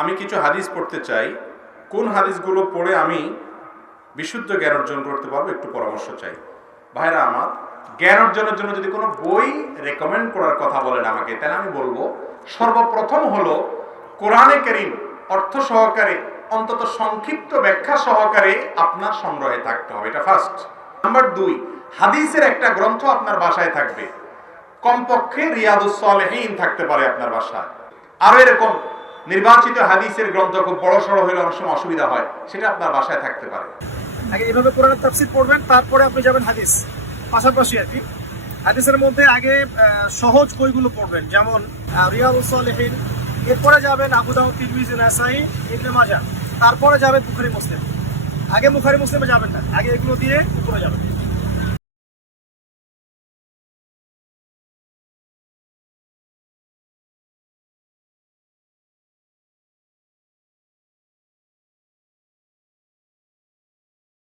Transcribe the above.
আমি কিছু হাদিস পড়তে চাই, কোন হাদিসগুলো পড়ে আমি বিশুদ্ধ জ্ঞান অর্জন করতে পারবো একটু পরামর্শ চাই। ভাইরা আমার, জ্ঞান অর্জনের জন্য যদি কোনো বই রেকমেন্ড করার কথা বলেন আমাকে, তাহলে আমি বলবো সর্বপ্রথম হলো কোরআনে কারীম অর্থ সহকারে, অন্তত সংক্ষিপ্ত ব্যাখ্যা সহকারে আপনার সংগ্রহে থাকতে হবে, এটা ফার্স্ট। নাম্বার 2, হাদিসের একটা গ্রন্থ আপনার বাসায় থাকবে, কমপক্ষে রিয়াদুস সালেহীন থাকতে পারে আপনার বাসায়। আরো এরকম নির্বাচিত হাদিসের গ্রন্থ খুব বড় সড়ো হলে অনেক সময় অসুবিধা হয়, সেটা আপনার বাসায় থাকতে পারে। আগে এইভাবে কোরআনের তাফসীর পড়বেন, তারপরে আপনি যাবেন হাদিস, পাশাপাশি আর কি। হাদিসের মধ্যে আগে সহজ বইগুলো পড়বেন, যেমন রিয়াদুস সালেহীন, এরপরে যাবেন আবু দাউদ, তিরমিজি, নাসাঈ, ইবনে মাজাহ, তারপরে যাবেন বুখারী মুসলিম। আগে বুখারী মুসলিমে যাবেন না, আগে এগুলো দিয়ে উপরে যাবেন।